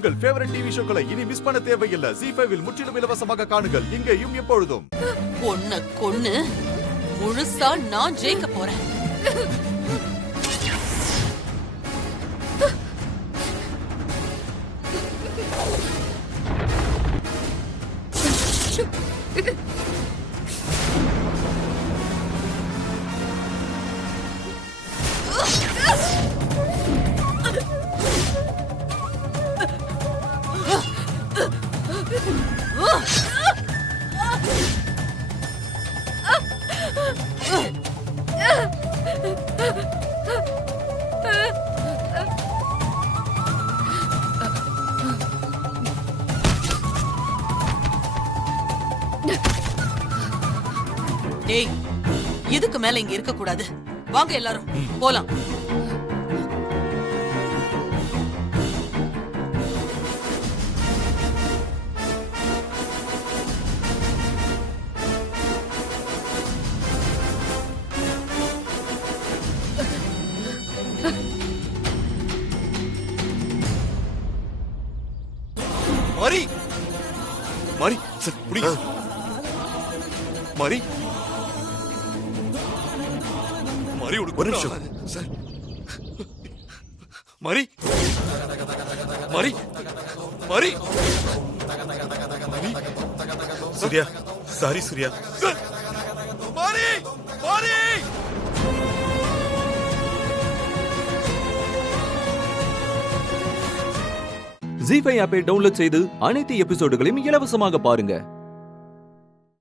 உங்கள் favourite TV ஷோக்களை இனி miss பண்ண தேவையில்லை. ZEE5 இல் முற்றிலும் இலவசமாக காணுங்கள், இங்கேயும் எப்பொழுதும். உன்னை கொன்னு முழுசா நான் ஜெயிக்க போறேன். டேய், இதுக்கு மேல இங்க இருக்க கூடாது. வாங்க எல்லாரும் போலாம். மாரி மாரி சார் புடி மாரி மாரி ஒரு நிமிஷம் சார். மாரி மாரி மாரி சூர்யா, சாரி சூர்யா. மாரி மாரி ZEE5 ஆப்பை டவுன்லோட் செய்து அனைத்து எபிசோடுகளையும் இலவசமாக பாருங்க.